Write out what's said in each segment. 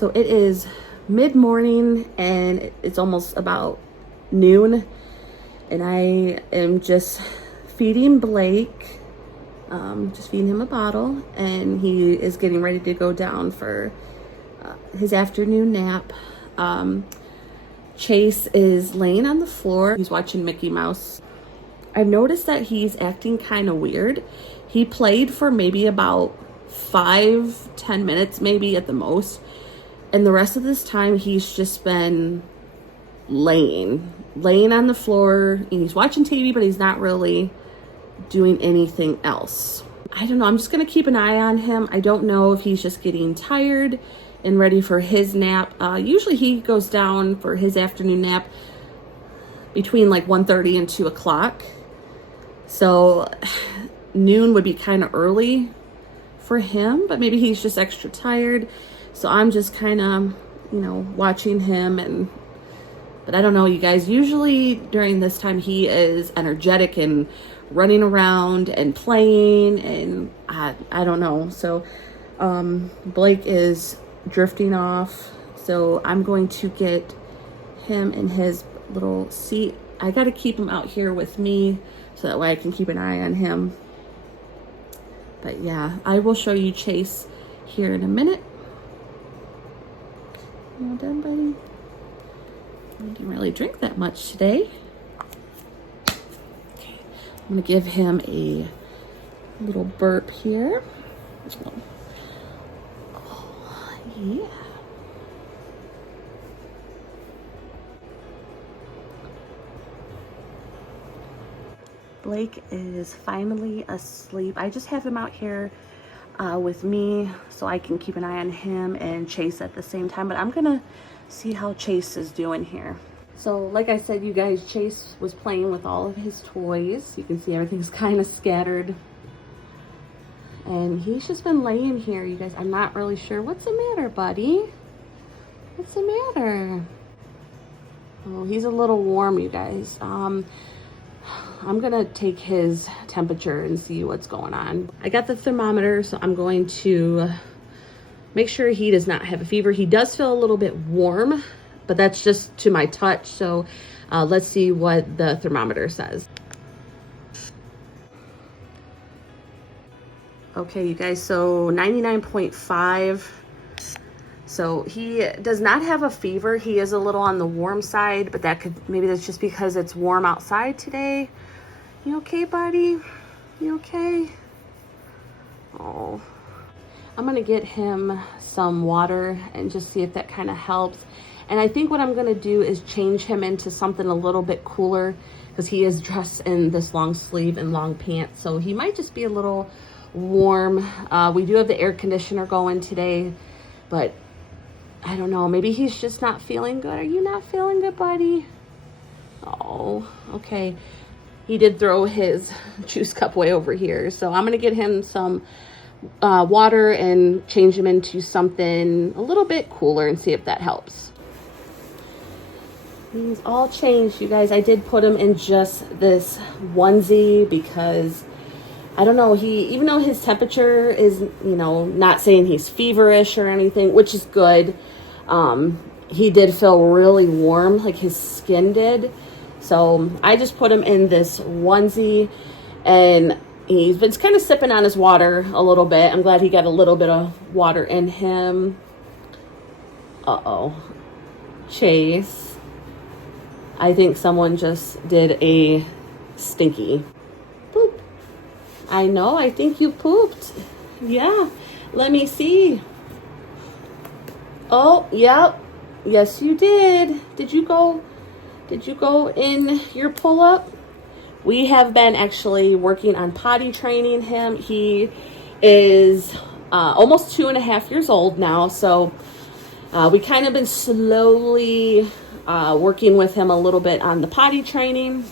So it is mid-morning and it's almost about noon, and I am just feeding Blake, just feeding him a bottle, and he is getting ready to go down for his afternoon nap. Chase is laying on the floor. He's watching Mickey Mouse. I've noticed that he's acting kind of weird. He played for maybe about 5-10 minutes, maybe at the most. And the rest of this time, he's just been laying on the floor. And he's watching TV, but he's not really doing anything else. I don't know. I'm just going to keep an eye on him. I don't know if he's just getting tired and ready for his nap. Usually he goes down for his afternoon nap between like 1:30 and 2 o'clock. So noon would be kind of early for him, but maybe he's just extra tired. So I'm just kind of, watching him. But I don't know, you guys, usually during this time he is energetic and running around and playing, and I don't know. So Blake is drifting off, so I'm going to get him in his little seat. I got to keep him out here with me so that way I can keep an eye on him. But yeah, I will show you Chase here in a minute. You all done, buddy? I didn't really drink that much today. Okay, I'm gonna give him a little burp here. Oh, yeah. Blake is finally asleep. I just have him out here with me so I can keep an eye on him and Chase at the same time. But I'm gonna see how Chase is doing here. So like I said, you guys, Chase was playing with all of his toys. You can see everything's kind of scattered. And he's just been laying here, you guys. I'm not really sure. What's the matter, buddy? What's the matter? Oh, he's a little warm, you guys. I'm gonna take his temperature and see what's going on. I got the thermometer, so I'm going to make sure he does not have a fever. He does feel a little bit warm, but that's just to my touch. So let's see what the thermometer says. Okay, you guys, so 99.5. So he does not have a fever. He is a little on the warm side, but maybe that's just because it's warm outside today. You okay, buddy? You okay? Oh, I'm gonna get him some water and just see if that kind of helps. And I think what I'm gonna do is change him into something a little bit cooler, because he is dressed in this long sleeve and long pants, so he might just be a little warm. We do have the air conditioner going today, but I don't know, maybe he's just not feeling good. Are you not feeling good, buddy? Oh, okay. He did throw his juice cup way over here, so I'm gonna get him some water and change him into something a little bit cooler and see if that helps. He's all changed, you guys. I did put him in just this onesie because I don't know, even though his temperature is, not saying he's feverish or anything, which is good, he did feel really warm, like his skin did. So I just put him in this onesie, and he's been kind of sipping on his water a little bit. I'm glad he got a little bit of water in him. Uh-oh. Chase. I think someone just did a stinky poop. I know, I think you pooped. Yeah, let me see. Oh, yep. Yes, you did. Did you go in your pull-up? We have been actually working on potty training him. He is almost 2.5 years old now, so we kind of been slowly working with him a little bit on the potty training.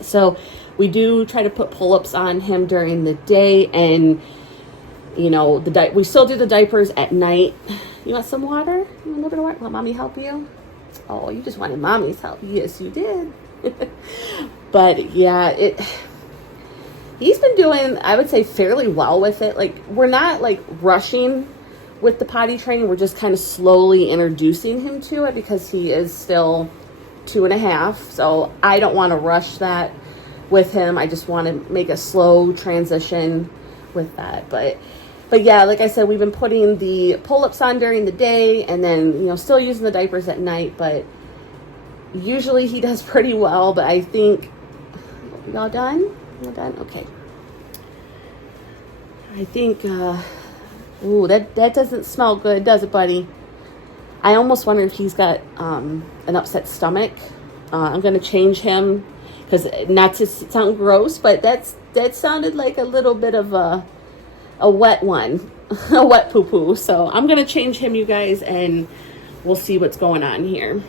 So we do try to put pull-ups on him during the day, and we still do the diapers at night. You want some water? You want a little bit of water? Want mommy help you? Oh, you just wanted mommy's help. Yes, you did. But yeah, he's been doing, I would say, fairly well with it. Like, we're not like rushing with the potty training, we're just kind of slowly introducing him to it because he is still 2.5. So I don't want to rush that with him. I just want to make a slow transition with that. But yeah, like I said, we've been putting the pull-ups on during the day and then, you know, still using the diapers at night. But usually he does pretty well. But I think, y'all done? Y'all done? Okay. I think, ooh, that doesn't smell good, does it, buddy? I almost wonder if he's got an upset stomach. I'm going to change him because not to sound gross, but that sounded like a little bit of a wet one, a wet poo-poo. So I'm going to change him, you guys, and we'll see what's going on here.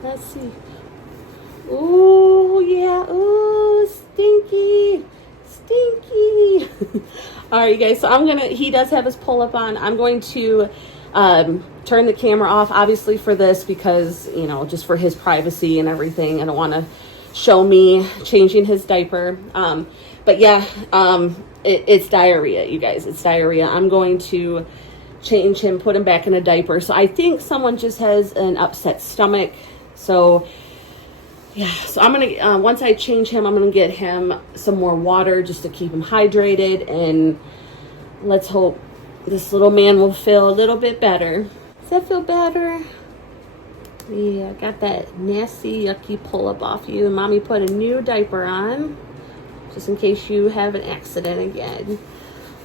Let's see. Ooh, yeah. Ooh, stinky. Stinky. All right, you guys. So he does have his pull-up on. I'm going to turn the camera off, obviously, for this because, you know, just for his privacy and everything. I don't want to show me changing his diaper. But yeah, it's diarrhea, you guys. It's diarrhea. I'm going to change him, put him back in a diaper. So I think someone just has an upset stomach. So yeah, so I'm going to, once I change him, I'm going to get him some more water just to keep him hydrated. And let's hope this little man will feel a little bit better. Does that feel better? Yeah, got that nasty, yucky pull-up off you. Mommy put a new diaper on, just in case you have an accident again.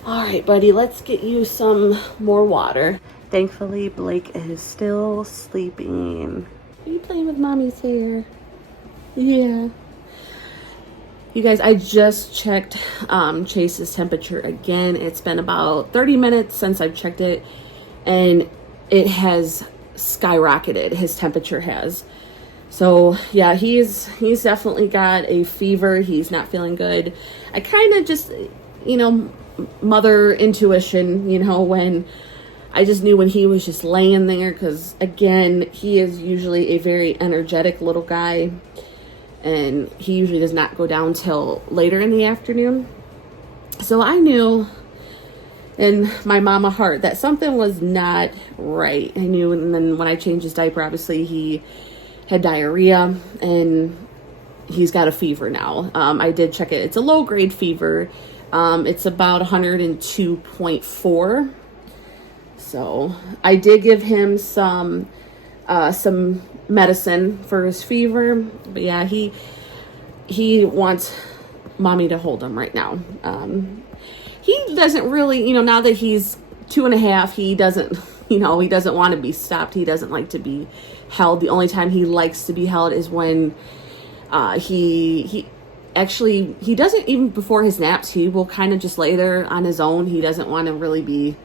All right, buddy, let's get you some more water. Thankfully, Blake is still sleeping. Are you playing with mommy's hair? Yeah. You guys, I just checked Chase's temperature again. It's been about 30 minutes since I've checked it, and it has skyrocketed. His temperature has. So yeah, he's definitely got a fever. He's not feeling good. I kind of just, you know, mother intuition, you know, when I just knew when he was just laying there, because again, he is usually a very energetic little guy, and he usually does not go down till later in the afternoon. So I knew in my mama heart that something was not right. I knew, and then when I changed his diaper, obviously he had diarrhea and he's got a fever now. I did check it. It's a low grade fever. It's about 102.4. So I did give him some medicine for his fever, but yeah, he wants mommy to hold him right now. He doesn't really, you know, now that he's 2.5, he doesn't, you know, he doesn't want to be stopped. He doesn't like to be held. The only time he likes to be held is when he doesn't, even before his naps, he will kind of just lay there on his own. He doesn't want to really be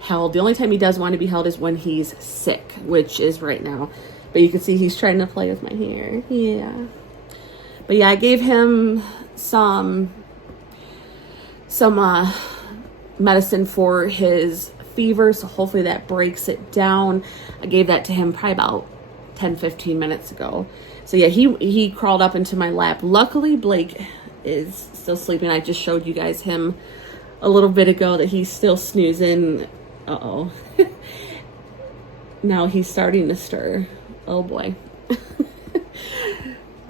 held. The only time he does want to be held is when he's sick, which is right now. But you can see he's trying to play with my hair. Yeah. But yeah, I gave him some medicine for his fever, so hopefully that breaks it down. I gave that to him probably about 10-15 minutes ago. So yeah, he crawled up into my lap. Luckily, Blake is still sleeping. I just showed you guys him a little bit ago that he's still snoozing. Uh-oh. Now he's starting to stir. Oh boy.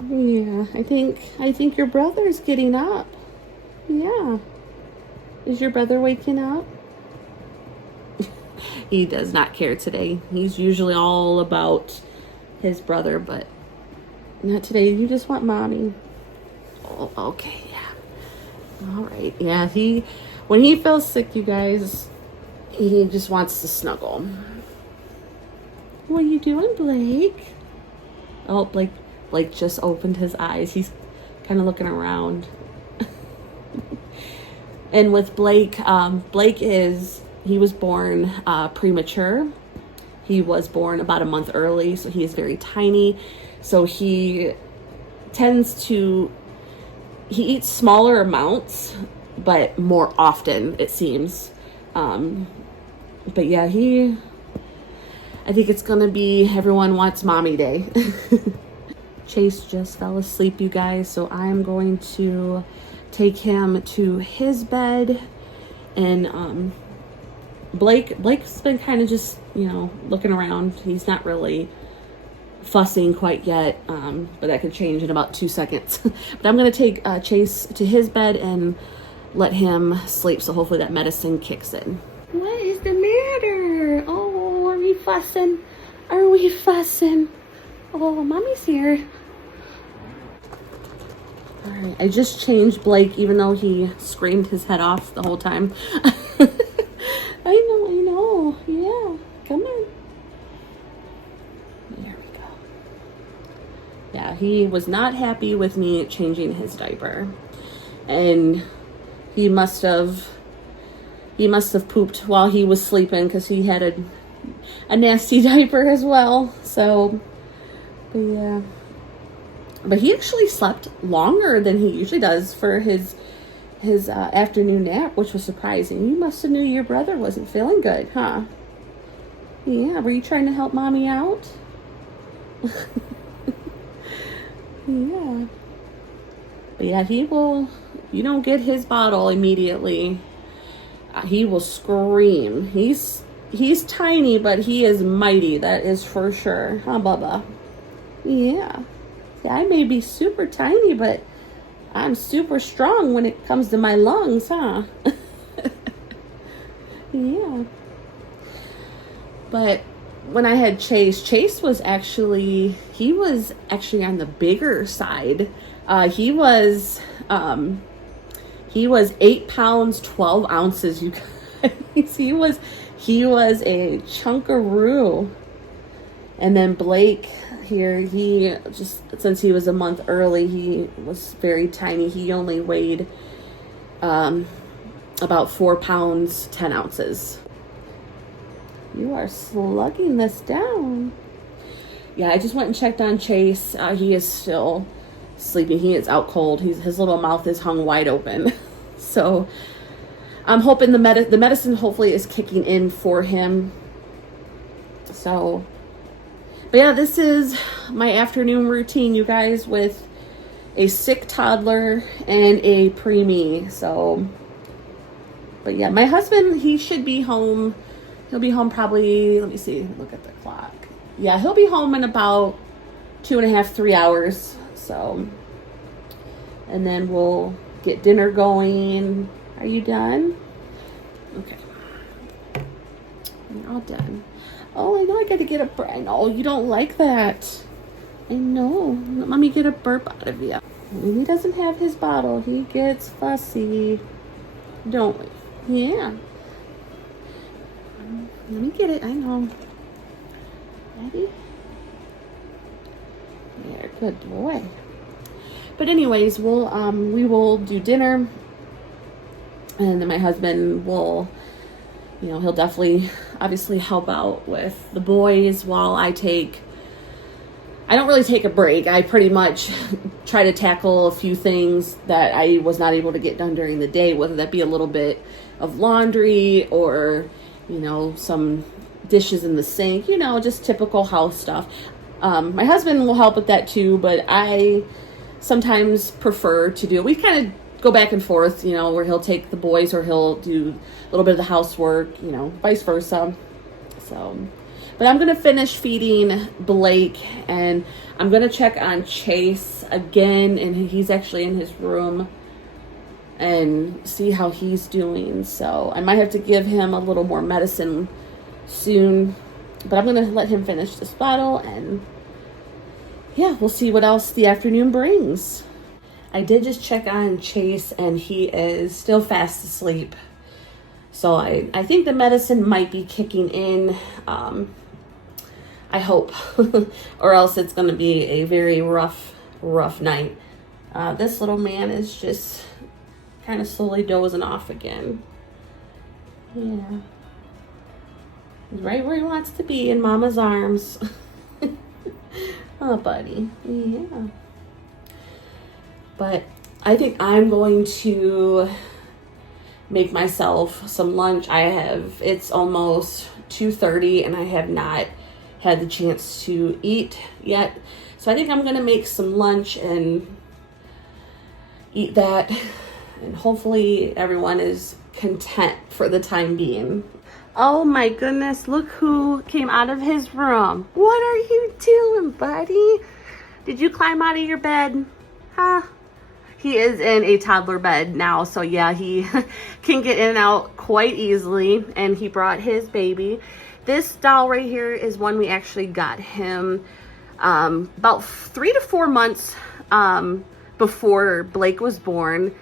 Yeah, I think your brother's getting up. Yeah. Is your brother waking up? He does not care today. He's usually all about his brother, but not today. You just want mommy. Oh, okay, yeah. All right. Yeah, when he feels sick, you guys, he just wants to snuggle. What are you doing, Blake? Oh, Blake just opened his eyes. He's kind of looking around. And with Blake, he was born premature. He was born about a month early, so he is very tiny. So he eats smaller amounts, but more often, it seems. But yeah, I think it's gonna be everyone wants mommy day. Chase just fell asleep, you guys, so I'm going to take him to his bed. And Blake's been kind of just, you know, looking around. He's not really fussing quite yet, but that could change in about 2 seconds. But I'm gonna take Chase to his bed and let him sleep, so hopefully that medicine kicks in. What is the matter? Oh, are we fussing? Are we fussing? Oh, mommy's here. All right, I just changed Blake, even though he screamed his head off the whole time. I know. Yeah, come on. There we go. Yeah, he was not happy with me changing his diaper. And he must have pooped while he was sleeping, because he had a nasty diaper as well. So, but yeah. But he actually slept longer than he usually does for his afternoon nap, which was surprising. You must have knew your brother wasn't feeling good, huh? Yeah, were you trying to help mommy out? Yeah. But yeah, he will, you don't get his bottle immediately, he will scream. He's tiny, but he is mighty, that is for sure. Huh, Bubba? Yeah. See, I may be super tiny, but I'm super strong when it comes to my lungs, huh? Yeah. But when I had Chase was actually on the bigger side. He was 8 pounds, 12 ounces, you guys. He was a chunkaroo. And then Blake here, he just, since he was a month early, he was very tiny. He only weighed about 4 pounds, 10 ounces. You are slugging this down. Yeah, I just went and checked on Chase. He is still sleeping. He is out cold. His little mouth is hung wide open. So I'm hoping the medicine hopefully is kicking in for him. So, but yeah, this is my afternoon routine, you guys, with a sick toddler and a preemie. So, but yeah, my husband, he should be home. He'll be home probably, let me see, look at the clock. Yeah, he'll be home in about 2.5, 3 hours. So, and then we'll get dinner going. Are you done? Okay. You're all done. Oh, I know I got to get a burp. I know you don't like that. I know. Let me get a burp out of you. When he doesn't have his bottle, he gets fussy. Don't we? Yeah. Let me get it. I know. Ready? Yeah, good boy. But anyways, we will do dinner, and then my husband will, you know, he'll definitely obviously help out with the boys while I don't really take a break. I pretty much try to tackle a few things that I was not able to get done during the day, whether that be a little bit of laundry or, you know, some dishes in the sink, you know, just typical house stuff. My husband will help with that too, but I sometimes prefer to do it. We kind of go back and forth, you know, where he'll take the boys or he'll do a little bit of the housework, you know, vice versa. So, but I'm going to finish feeding Blake, and I'm going to check on Chase again, and he's actually in his room, and see how he's doing. So I might have to give him a little more medicine soon, but I'm going to let him finish this bottle, and yeah, we'll see what else the afternoon brings. I did just check on Chase, and he is still fast asleep. So I think the medicine might be kicking in. I hope, or else it's going to be a very rough night. This little man is just kind of slowly dozing off again. Yeah. He's right where he wants to be, in Mama's arms. Oh, buddy. Yeah. But I think I'm going to make myself some lunch. It's almost 2:30 and I have not had the chance to eat yet. So I think I'm gonna make some lunch and eat that, and hopefully everyone is content for the time being. Oh my goodness, look who came out of his room. What are you doing, buddy? Did you climb out of your bed? Huh? He is in a toddler bed now, so yeah, he can get in and out quite easily, and he brought his baby. This doll right here is one we actually got him about 3 to 4 months before Blake was born,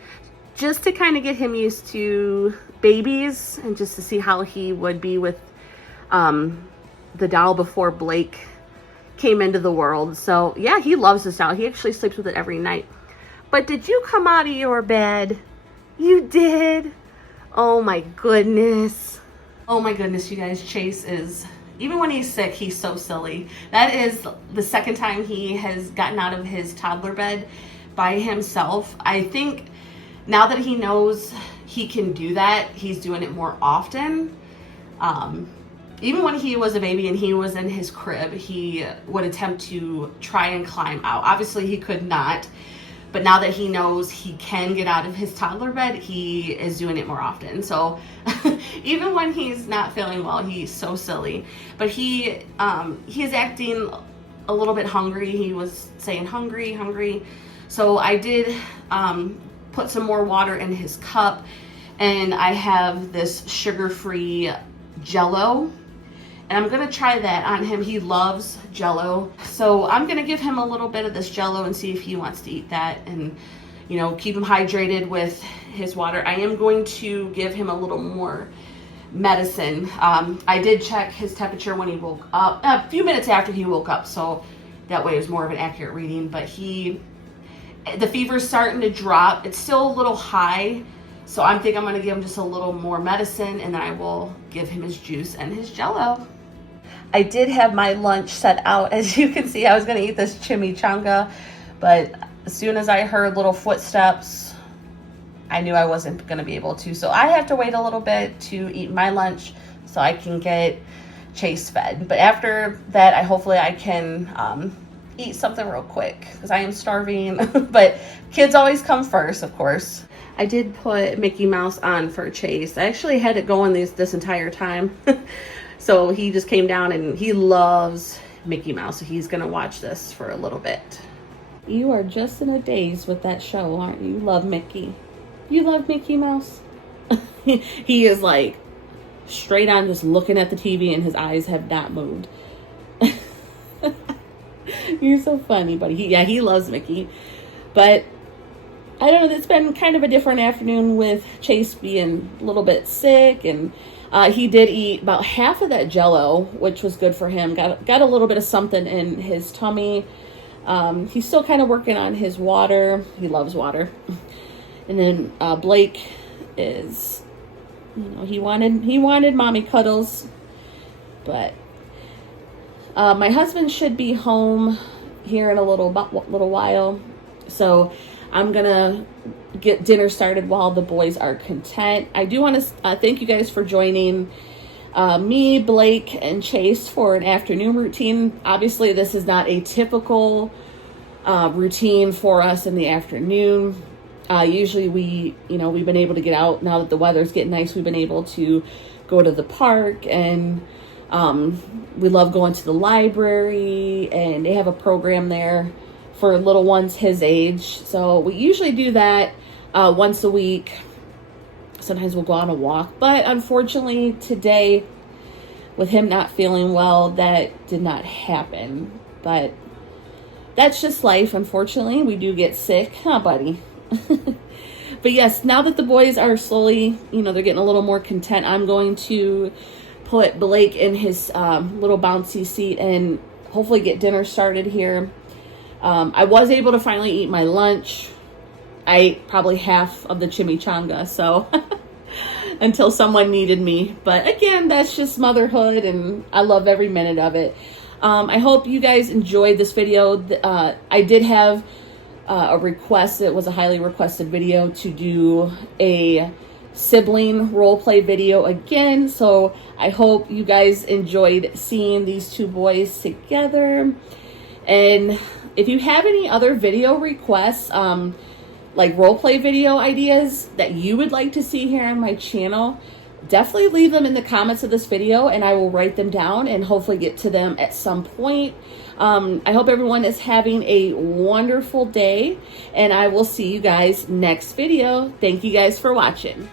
just to kind of get him used to babies and just to see how he would be with the doll before Blake came into the world. So yeah, he loves this doll. He actually sleeps with it every night. But did you come out of your bed? You did? Oh my goodness. Oh my goodness, you guys, Chase is, even when he's sick, he's so silly. That is the second time he has gotten out of his toddler bed by himself. I think now that he knows he can do that, he's doing it more often. Even when he was a baby and he was in his crib, he would attempt to try and climb out. Obviously, he could not. But now that he knows he can get out of his toddler bed, he is doing it more often. So even when he's not feeling well, he's so silly. But he is acting a little bit hungry. He was saying hungry, hungry. So I did put some more water in his cup, and I have this sugar-free Jell-O. And I'm gonna try that on him. He loves Jell-O. So I'm gonna give him a little bit of this Jell-O and see if he wants to eat that, and, you know, keep him hydrated with his water. I am going to give him a little more medicine. I did check his temperature when he woke up, a few minutes after he woke up, so that way it was more of an accurate reading. But the fever's starting to drop. It's still a little high, so I think I'm gonna give him just a little more medicine, and then I will give him his juice and his Jell-O. I did have my lunch set out. As you can see, I was gonna eat this chimichanga, but as soon as I heard little footsteps, I knew I wasn't gonna be able to. So I have to wait a little bit to eat my lunch so I can get Chase fed. But after that, hopefully I can eat something real quick because I am starving. But kids always come first, of course. I did put Mickey Mouse on for Chase. I actually had it going this entire time. So he just came down and he loves Mickey Mouse. So he's gonna watch this for a little bit. You are just in a daze with that show, aren't you? You love Mickey. You love Mickey Mouse? He is like straight on just looking at the TV and his eyes have not moved. You're so funny, buddy. He loves Mickey. But I don't know, it's been kind of a different afternoon with Chase being a little bit sick, and he did eat about half of that Jell-O, which was good for him. Got a little bit of something in his tummy. He's still kind of working on his water. He loves water. And then Blake is, you know, he wanted mommy cuddles, but my husband should be home here in a little while, so I'm gonna get dinner started while the boys are content. I do want to thank you guys for joining me, Blake, and Chase for an afternoon routine. Obviously, this is not a typical routine for us in the afternoon. Usually we've been able to get out now that the weather's getting nice. We've been able to go to the park, and we love going to the library, and they have a program there for little ones his age. So we usually do that once a week. Sometimes we'll go on a walk, but unfortunately today, with him not feeling well, that did not happen. But that's just life. Unfortunately, we do get sick, huh, buddy? But yes, now that the boys are slowly, they're getting a little more content, I'm going to put Blake in his little bouncy seat and hopefully get dinner started here. I was able to finally eat my lunch. I ate probably half of the chimichanga, so until someone needed me. But again, that's just motherhood, and I love every minute of it. I hope you guys enjoyed this video. I did have a request. It was a highly requested video to do a sibling role play video again. So I hope you guys enjoyed seeing these two boys together. And if you have any other video requests, like role play video ideas that you would like to see here on my channel, definitely leave them in the comments of this video and I will write them down and hopefully get to them at some point. I hope everyone is having a wonderful day and I will see you guys next video. Thank you guys for watching.